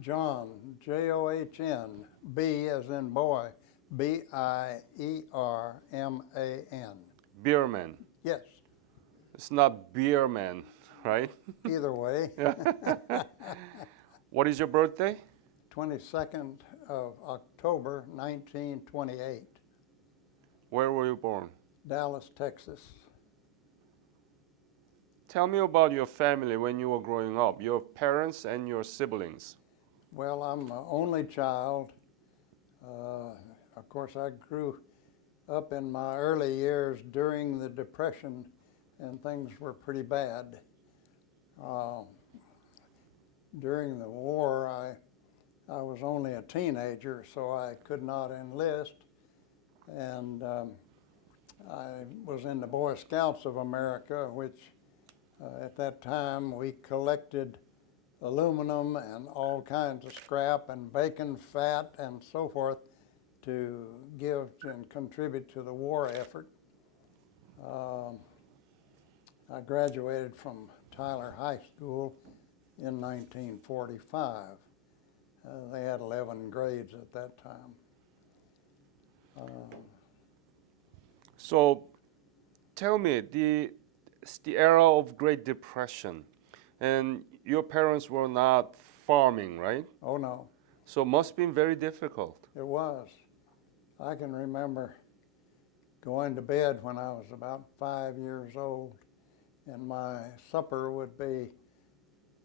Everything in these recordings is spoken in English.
John, John, B as in boy, Bierman. Bierman. Yes, It's not Bierman, right? either way. Yeah. What is your birthday? 22nd of October, 1928, Where were you born? Dallas, Texas. Tell me about your family when you were growing up, your parents and your siblings. Well, I'm the only child. Of course, I grew up in my early years during the Depression, and things were pretty bad. During the war, I was only a teenager, so I could not enlist, and I was in the Boy Scouts of America, which at that time we collected aluminum and all kinds of scrap and bacon fat and so forth to give and contribute to the war effort. I graduated from Tyler High School in 1945. They had 11 grades at that time. So tell me, it's the era of Great Depression, and your parents were not farming, right? Oh no, So it must have been very difficult. it was. I can remember going to bed when I was about 5 years old, and my supper would be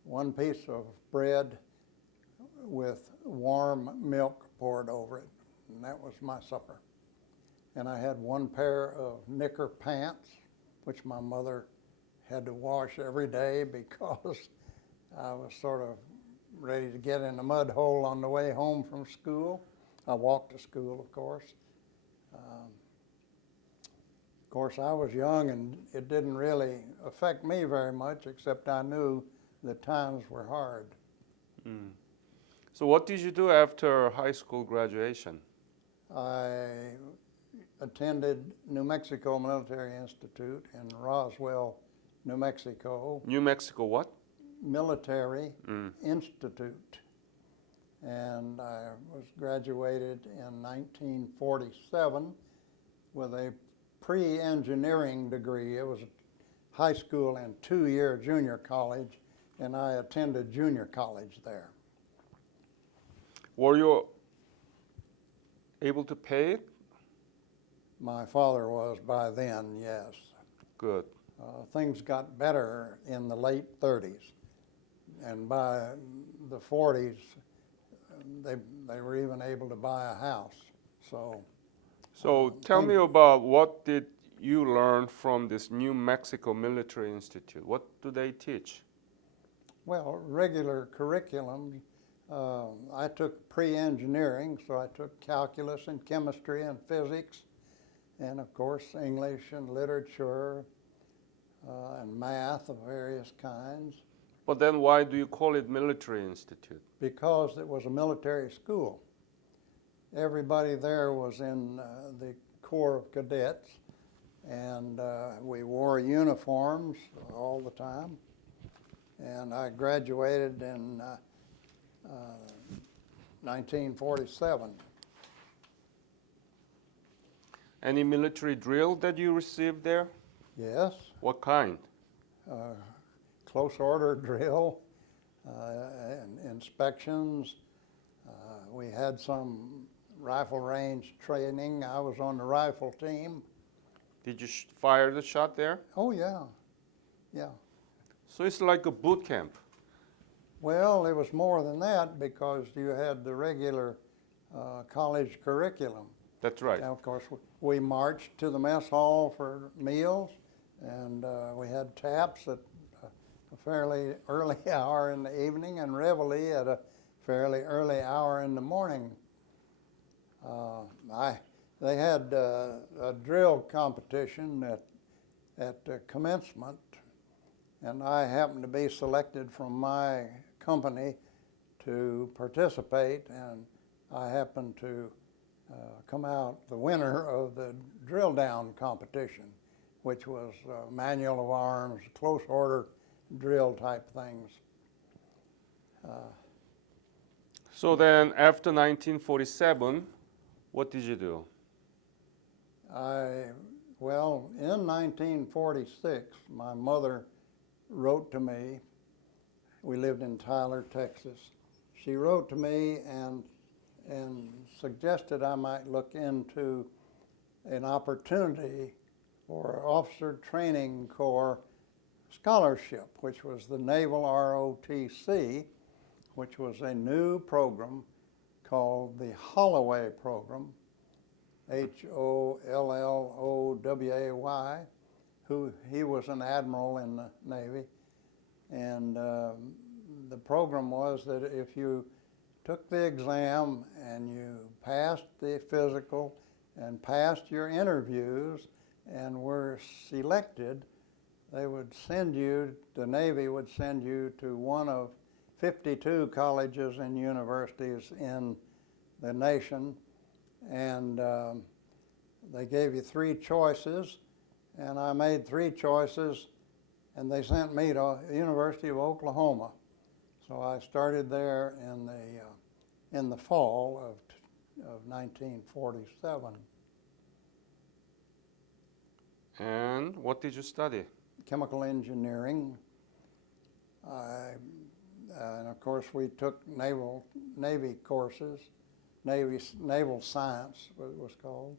one piece of bread with warm milk poured over it, and that was my supper. And I had one pair of knicker pants, which my mother had to wash every day because I was sort of ready to get in a mud hole on the way home from school. I walked to school, of course. Of course, I was young, and it didn't really affect me very much, except I knew the times were hard. Mm. So what did you do after high school graduation? I attended New Mexico Military Institute in Roswell, New Mexico. New Mexico what? Military Institute. And I was graduated in 1947 with a pre-engineering degree. It was high school and 2-year junior college, and I attended junior college there. Were you able to pay it? My father was by then, yes. Good. Things got better in the late 30s, and by the 40s, they were even able to buy a house. So tell me about what did you learn from this New Mexico Military Institute? What do they teach? Well, regular curriculum. I took pre-engineering, so I took calculus and chemistry and physics, and of course English and literature and math of various kinds. But then why do you call it Military Institute? Because it was a military school. Everybody there was in the Corps of Cadets, and we wore uniforms all the time. And I graduated in 1947. Any military drill that you received there? Yes, What kind? close order drill, and inspections. We had some rifle range training. I was on the rifle team. Did you fire the shot there? Oh yeah, yeah. So it's like a boot camp. Well, it was more than that because you had the regular college curriculum. That's right. And of course, we marched to the mess hall for meals, and we had taps at a fairly early hour in the evening and reveille at a fairly early hour in the morning. They had a drill competition at commencement, and I happened to be selected from my company to participate, and I happened to come out the winner of the drill down competition, which was manual of arms, close order drill type things. So then after 1947, what did you do? Well, in 1946, my mother wrote to me. We lived in Tyler, Texas. She wrote to me and suggested I might look into an opportunity for Officer Training Corps scholarship, which was the Naval ROTC, which was a new program called the Holloway Program, Holloway, he was an admiral in the Navy. And the program was that if you took the exam and you passed the physical and passed your interviews and were selected, they would send you, the Navy would send you to one of 52 colleges and universities in the nation, and they gave you 3 choices, and I made 3 choices, and they sent me to the University of Oklahoma. So I started there in the fall of 1947. And what did you study? Chemical engineering. And of course we took Navy courses, naval science what it was called.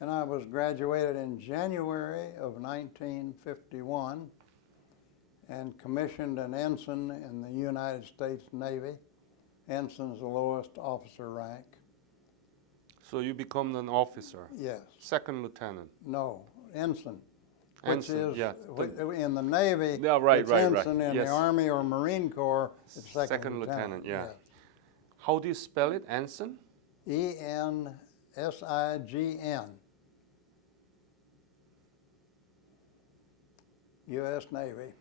And I was graduated in January of 1951 and commissioned an ensign in the United States Navy. Ensign's the lowest officer rank. So you become an officer? Yes. Second lieutenant? No, ensign. Which Ensign, is, yeah. in the Navy, Yeah, right, it's right, ensign. right. In Yes. the Army or Marine Corps, it's second, Second lieutenant, yeah. Yes. How do you spell it? Ensign? ENSIGN. U.S. Navy.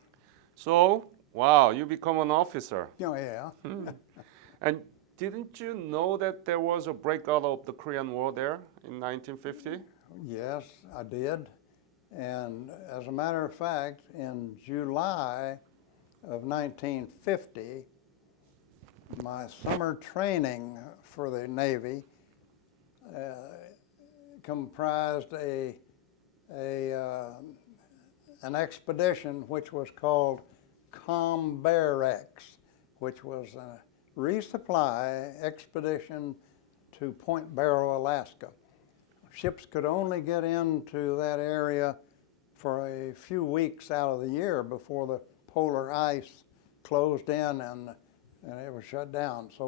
So, wow, you become an officer. Oh, yeah. And didn't you know that there was a breakout of the Korean War there in 1950? Yes, I did. And as a matter of fact, in July of 1950, my summer training for the Navy comprised an expedition which was called COMBAREX, which was a resupply expedition to Point Barrow, Alaska. Ships could only get into that area for a few weeks out of the year before the polar ice closed in and it was shut down. So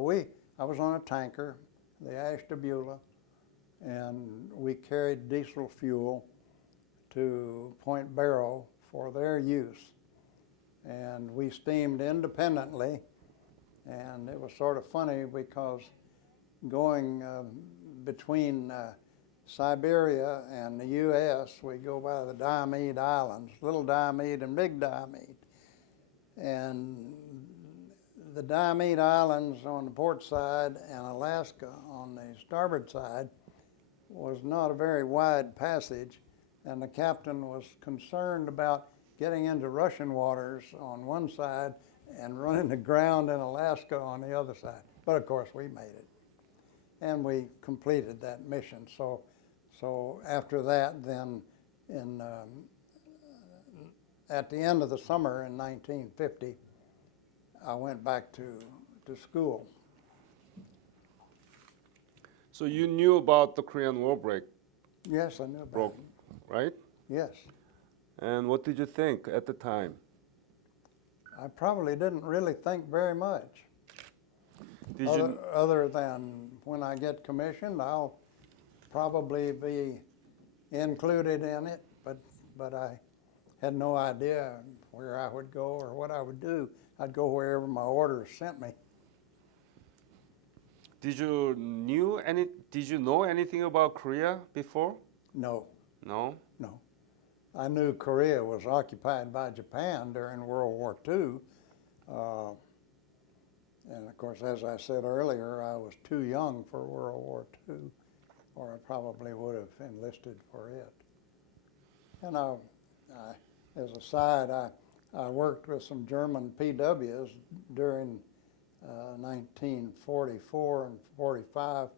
I was on a tanker, the Ashtabula, and we carried diesel fuel to Point Barrow for their use. And we steamed independently, and it was sort of funny because going between Siberia and the U.S., we go by the Diomede Islands, Little Diomede and Big Diomede. And the Diomede Islands on the port side and Alaska on the starboard side was not a very wide passage, and the captain was concerned about getting into Russian waters on one side and running aground in Alaska on the other side. But of course we made it, and we completed that mission. So after that, then at the end of the summer in 1950, I went back to school. So you knew about the Korean War Yes, I knew about it. right? Yes. And what did you think at the time? I probably didn't really think very much. Did Other than when I get commissioned, I'll probably be included in it, but I had no idea where I would go or what I would do. I'd go wherever my orders sent me. Did you know anything about Korea before? No, No? no. I knew Korea was occupied by Japan during World War II. And of course, as I said earlier, I was too young for World War II, or I probably would have enlisted for it. And as a side, I worked with some German PWs during 1944 and 45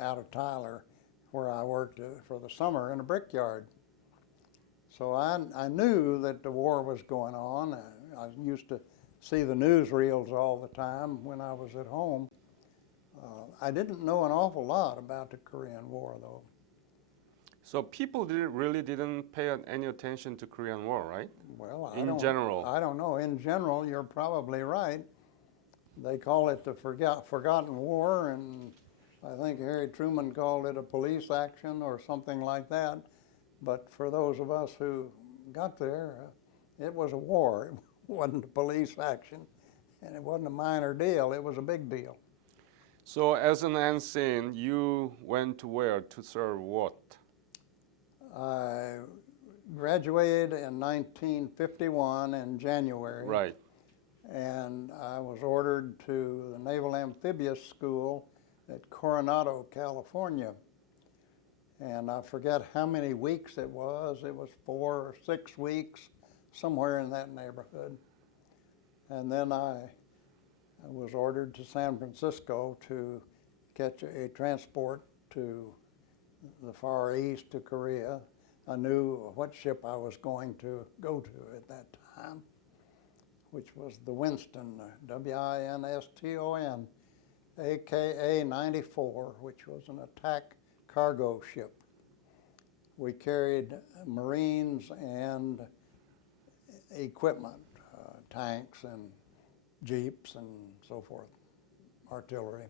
out of Tyler, where I worked for the summer in a brickyard. So I knew that the war was going on. I used to see the newsreels all the time when I was at home. I didn't know an awful lot about the Korean War, though. So people really didn't pay any attention to Korean War, right? Well, In general. I don't know. In general, you're probably right. They call it the forgotten war, and I think Harry Truman called it a police action or something like that. But for those of us who got there, it was a war. It wasn't a police action, and it wasn't a minor deal. It was a big deal. So as an ensign, you went to where to serve what? I graduated in 1951 in January. Right. And I was ordered to the Naval Amphibious School at Coronado, California. And I forget how many weeks it was. It was 4 or 6 weeks, somewhere in that neighborhood. And then I was ordered to San Francisco to catch a transport to the Far East, to Korea. I knew what ship I was going to go to at that time, which was the Winston, Winston, aka 94, which was an attack cargo ship. We carried Marines and equipment, tanks and jeeps and so forth, artillery.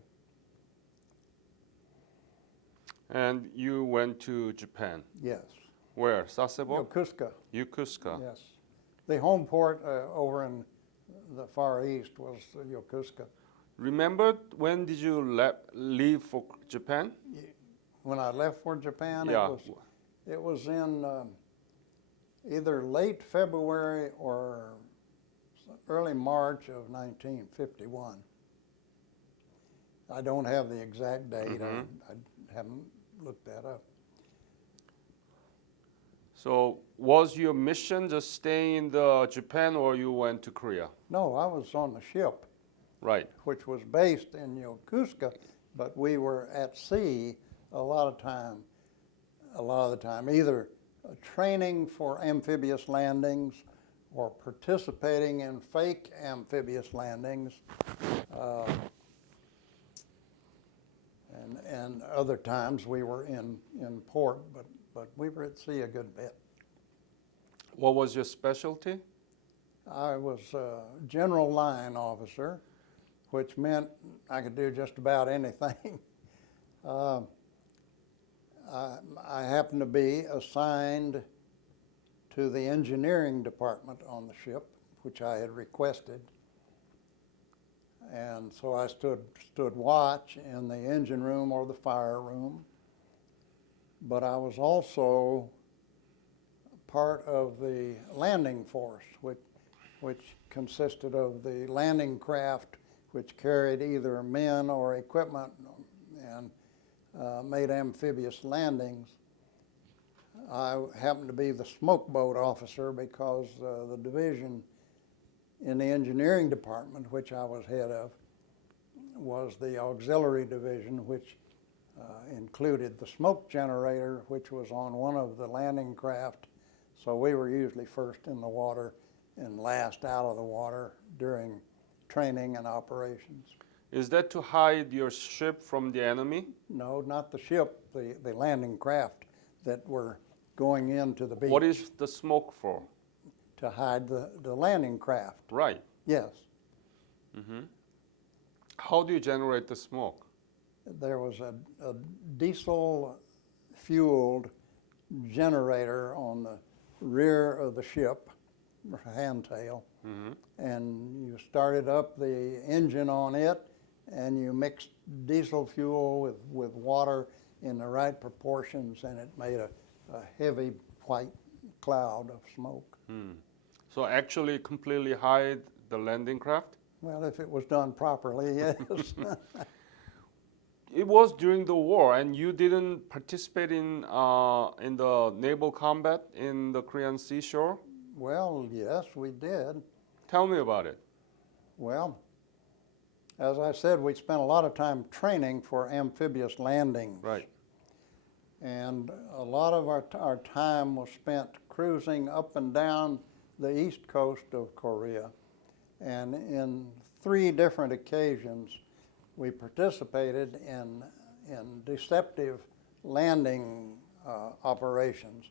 And you went to Japan. Yes. Where? Sasebo? Yokosuka. Yokosuka. Yes. The home port over in the Far East was Yokosuka. Remember when did you leave for Japan? When I left for Japan, Yeah. it was in either late February or early March of 1951. I don't have the exact date. I haven't looked that up. So was your mission just staying in the Japan, or you went to Korea? No, I was on the ship, Right. which was based in Yokosuka, but we were at sea a lot of the time, either training for amphibious landings or participating in fake amphibious landings, and other times we were in port, but we were at sea a good bit. What was your specialty? I was a general line officer, which meant I could do just about anything. I happened to be assigned to the engineering department on the ship, which I had requested. And so I stood watch in the engine room or the fire room. But I was also part of the landing force, which consisted of the landing craft, which carried either men or equipment and made amphibious landings. I happened to be the smoke boat officer because the division in the engineering department, which I was head of, was the auxiliary division, which included the smoke generator, which was on one of the landing craft. So we were usually first in the water and last out of the water during training and operations. Is that to hide your ship from the enemy? No, not the ship, the landing craft that were going into the beach. What is the smoke for? To hide the landing craft. Right. Yes. How do you generate the smoke? There was a diesel-fueled generator on the rear of the ship, handtail, and you started up the engine on it, and you mixed diesel fuel with water in the right proportions, and it made a heavy white cloud of smoke. So actually completely hide the landing craft? Well, if it was done properly, yes. It was during the war, and you didn't participate in the naval combat in the Korean seashore? Well, yes, we did. Tell me about it. Well, as I said, we spent a lot of time training for amphibious landings. Right. And a lot of our time was spent cruising up and down the east coast of Korea. And in 3 different occasions, we participated in deceptive landing operations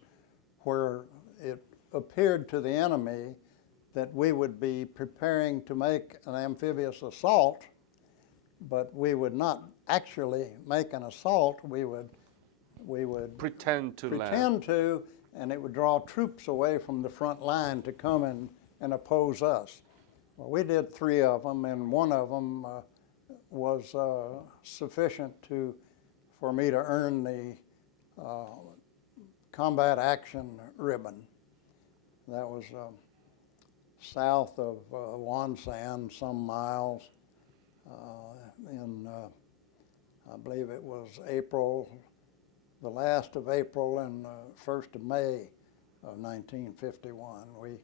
where it appeared to the enemy that we would be preparing to make an amphibious assault, but we would not actually make an assault. We would Pretend to land. pretend to, and it would draw troops away from the front line to come and oppose us. Well, we did 3 of them, and one of them was sufficient for me to earn the combat action ribbon. That was south of Wonsan, some miles, in I believe it was April, the last of April and 1st of May of 1951.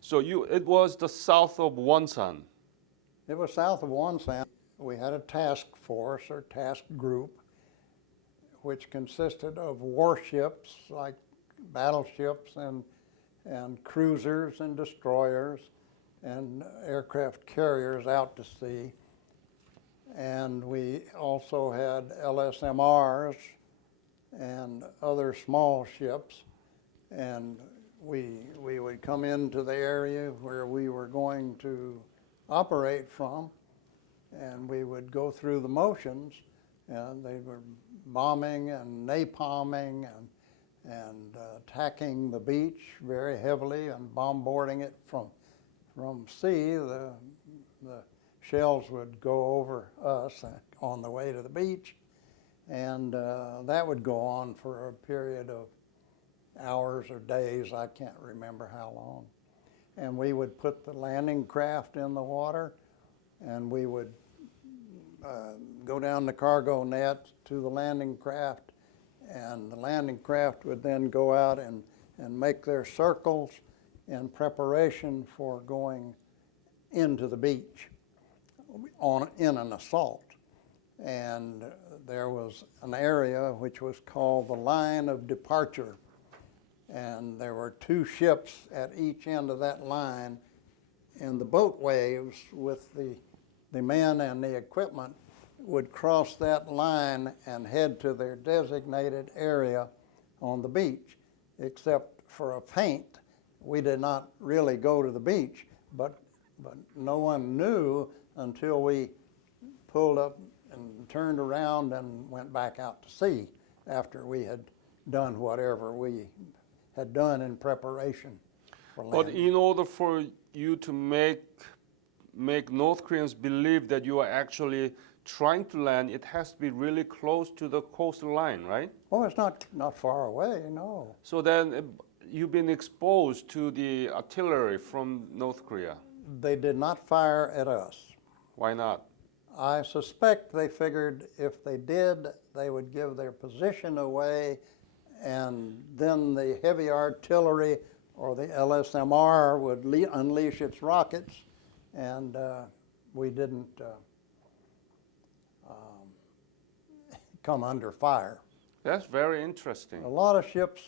So it was the south of Wonsan. It was south of Wonsan. We had a task force or task group which consisted of warships like battleships and cruisers and destroyers and aircraft carriers out to sea. And we also had LSMRs and other small ships, and we would come into the area where we were going to operate from, and we would go through the motions, and they were bombing and napalming and attacking the beach very heavily and bombarding it from sea. The shells would go over us on the way to the beach, and that would go on for a period of hours or days. I can't remember how long. And we would put the landing craft in the water, and we would go down the cargo net to the landing craft, and the landing craft would then go out and make their circles in preparation for going into the beach in an assault. And there was an area which was called the line of departure, and there were 2 ships at each end of that line, and the boat waves with the men and the equipment would cross that line and head to their designated area on the beach. Except for a feint, we did not really go to the beach, but no one knew until we pulled up and turned around and went back out to sea after we had done whatever we had done in preparation for landing. But in order for you to make North Koreans believe that you are actually trying to land, it has to be really close to the coastline, right? Oh, it's not far away, no. So then you've been exposed to the artillery from North Korea. They did not fire at us. Why not? I suspect they figured if they did, they would give their position away, and then the heavy artillery or the LSMR would unleash its rockets, and we didn't come under fire. That's very interesting. A lot of ships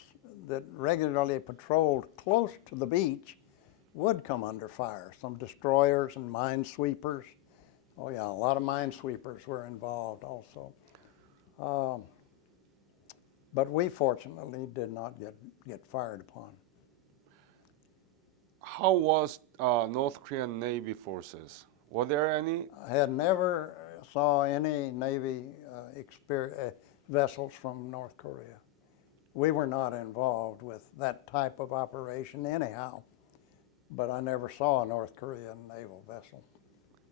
that regularly patrolled close to the beach would come under fire. Some destroyers and minesweepers. Oh yeah, a lot of minesweepers were involved also. But we fortunately did not get fired upon. How was North Korean Navy forces? Were there any? I had never saw any Navy vessels from North Korea. We were not involved with that type of operation anyhow, but I never saw a North Korean naval vessel.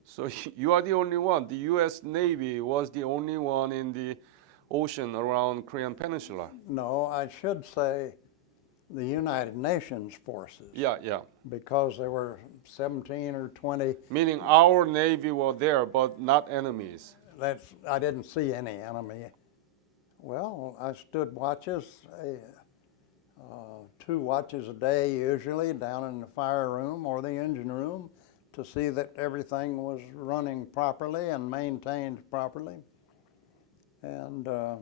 So you are the only one. The U.S. Navy was the only one in the ocean around Korean Peninsula. No, I should say the United Nations forces. Yeah, yeah. Because there were 17 or 20. Meaning our Navy were there, but not enemies. I didn't see any enemy. Well, I stood watches, 2 watches a day usually, down in the fire room or the engine room, to see that everything was running properly and maintained properly. And I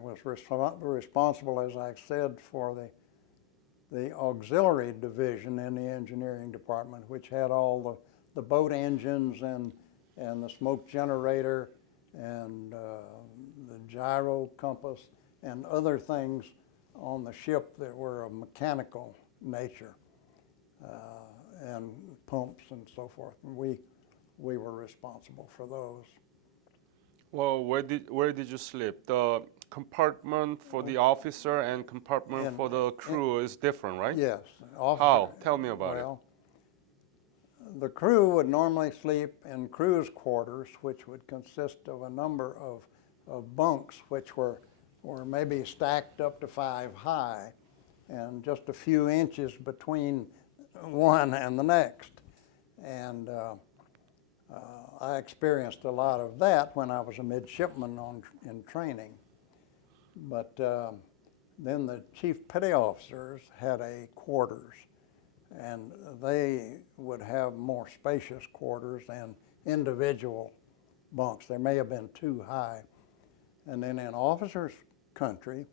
was responsible, as I said, for the auxiliary division in the engineering department, which had all the boat engines and the smoke generator and the gyro compass and other things on the ship that were of mechanical nature, and pumps and so forth. And we were responsible for those. Well, where did you sleep? The compartment for the officer and compartment for the crew is different, right? Yes. How? Tell me about it. Well, the crew would normally sleep in crew's quarters, which would consist of a number of bunks, which were maybe stacked up to 5 high, and just a few inches between one and the next. And I experienced a lot of that when I was a midshipman in training. But then the chief petty officers had a quarters, and they would have more spacious quarters and individual bunks. There may have been 2 high. And then in officers' country,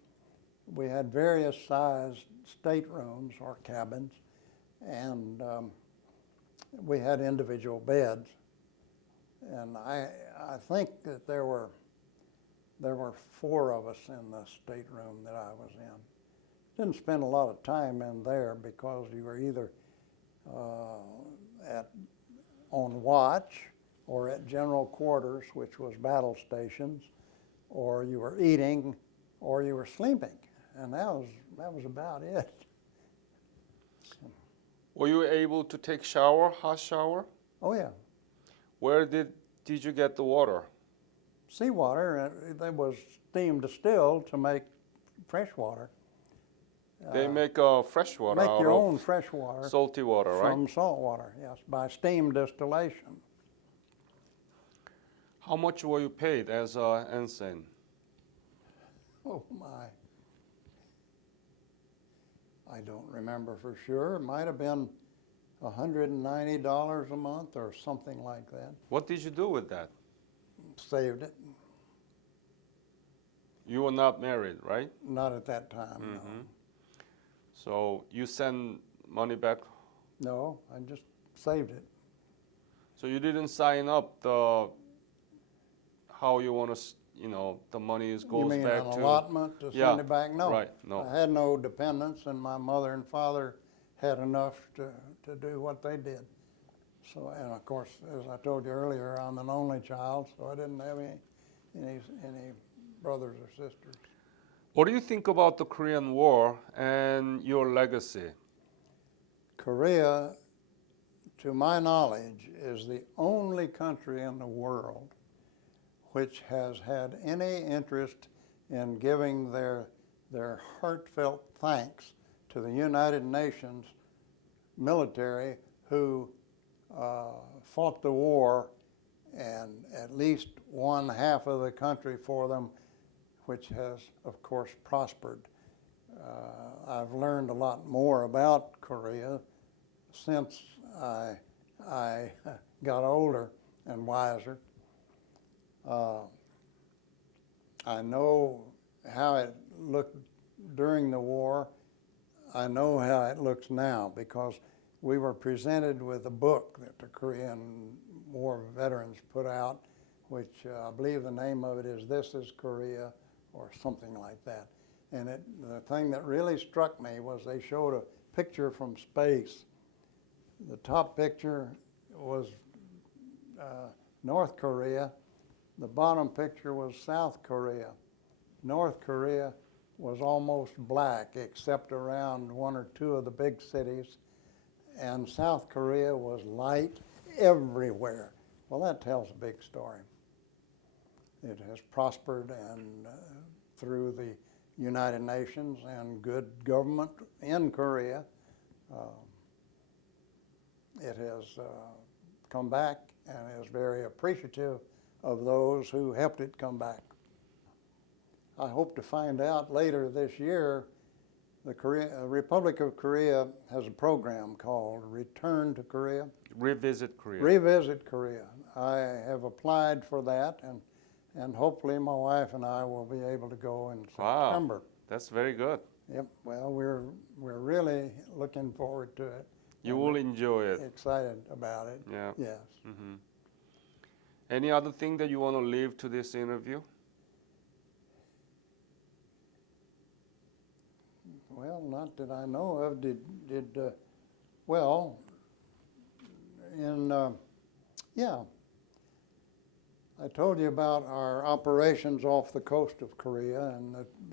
we had various sized staterooms or cabins, and we had individual beds. And I think that there were 4 of us in the stateroom that I was in. Didn't spend a lot of time in there because you were either on watch or at general quarters, which was battle stations, or you were eating, or you were sleeping, and that was about it. Were you able to take hot shower? Oh yeah. Where did you get the water? Seawater. It was steam distilled to make fresh water. They make fresh water Make out your of own fresh water. salty water, right? From salt water, yes, by steam distillation. How much were you paid as an ensign? Oh my. I don't remember for sure. It might have been $190 a month or something like that. What did you do with that? Saved it. You were not married, right? Not at that time, Mm-hmm. So you send money back? no. No, I just saved it. So you didn't sign up how you want to, the money You goes mean back an to. allotment to Yeah, send it back? No. right, no. I had no dependents, and my mother and father had enough to do what they did. So, and of course, as I told you earlier, I'm an only child, so I didn't have any brothers or sisters. What do you think about the Korean War and your legacy? Korea, to my knowledge, is the only country in the world which has had any interest in giving their heartfelt thanks to the United Nations military who fought the war and at least won half of the country for them, which has, of course, prospered. I've learned a lot more about Korea since I got older and wiser. I know how it looked during the war. I know how it looks now because we were presented with a book that the Korean War veterans put out, which I believe the name of it is This is Korea, or something like that. And the thing that really struck me was they showed a picture from space. The top picture was North Korea. The bottom picture was South Korea. North Korea was almost black except around 1 or 2 of the big cities, and South Korea was light everywhere. Well, that tells a big story. It has prospered and through the United Nations and good government in Korea. It has come back and is very appreciative of those who helped it come back. I hope to find out later this year The Republic of Korea has a program called Return to Korea, Revisit Korea. Revisit Korea. I have applied for that, and hopefully my wife and I will be able to go in Wow. September. That's very good. Yep. Well, we're really looking forward to it. You and will enjoy it. excited about it. Yeah. Yes. Hmm. Any other thing that you want to leave to this interview? Well, not that I know of. Well, yeah. I told you about our operations off the coast of Korea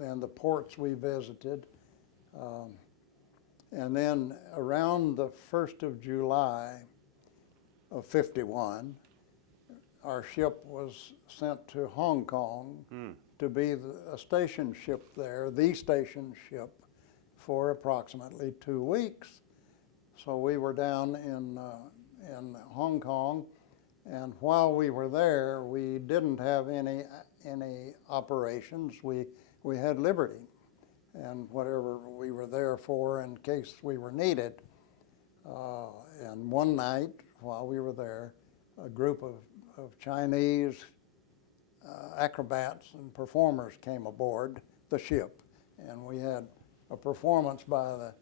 and the ports we visited. And then around the 1st of July of '51, our ship was sent to Hong Kong to be a station ship there, the station ship, for approximately 2 weeks. So we were down in Hong Kong, and while we were there, we didn't have any operations. We had liberty, and whatever we were there for in case we were needed. And one night, while we were there, a group of Chinese acrobats and performers came aboard the ship, and we had a performance by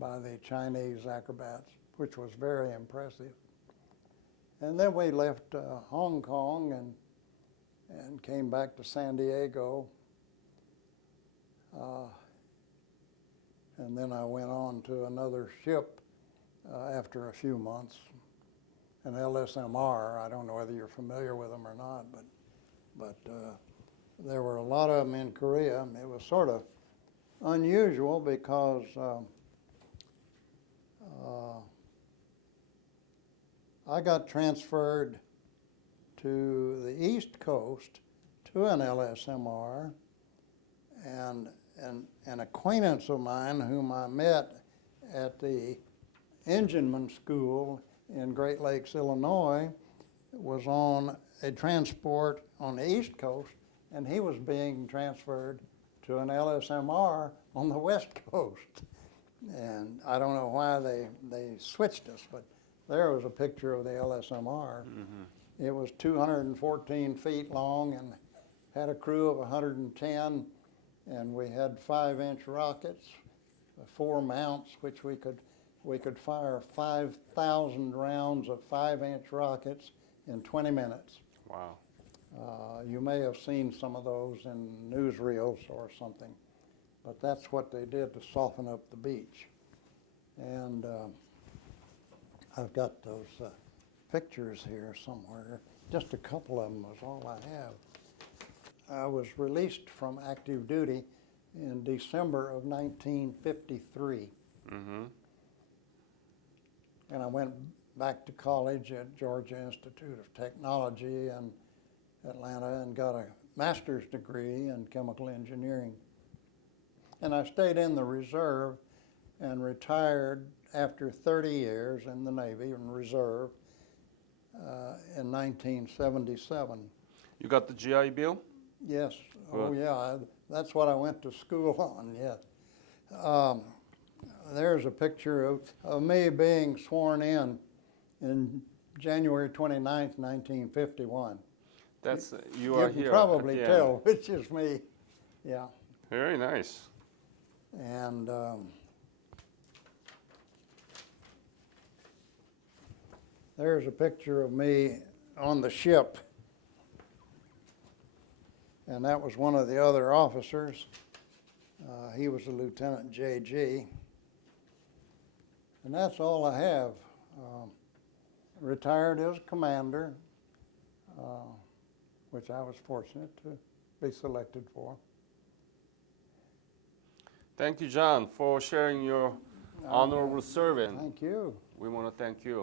the Chinese acrobats, which was very impressive. And then we left Hong Kong and came back to San Diego. And then I went on to another ship after a few months, an LSMR. I don't know whether you're familiar with them or not, but there were a lot of them in Korea. It was sort of unusual because I got transferred to the East Coast to an LSMR, and an acquaintance of mine whom I met at the engineman school in Great Lakes, Illinois, was on a transport on the East Coast, and he was being transferred to an LSMR on the West Coast. And I don't know why they switched us, but there was a picture of the LSMR. Mm-hmm. It was 214 feet long and had a crew of 110, and we had 5-inch rockets, 4 mounts, which we could fire 5,000 rounds of 5-inch rockets in 20 minutes. Wow. You may have seen some of those in newsreels or something, but that's what they did to soften up the beach. And I've got those pictures here somewhere. Just a couple of them was all I have. I was released from active duty in December of 1953. Mm-hmm. And I went back to college at Georgia Institute of Technology in Atlanta and got a master's degree in chemical engineering. And I stayed in the reserve and retired after 30 years in the Navy in reserve in 1977. You got the GI Bill? Yes. Good. Oh, yeah. That's what I went to school on, yes. There's a picture of me being sworn in January 29th, 1951. That's you are You can here. probably tell which is me. Yeah. Very nice. And there's a picture of me on the ship, and that was one of the other officers. He was a Lieutenant J.G. And that's all I have. Retired as commander, which I was fortunate to be selected for. Thank you, John, for sharing your honorable service. Thank you. We want to thank you.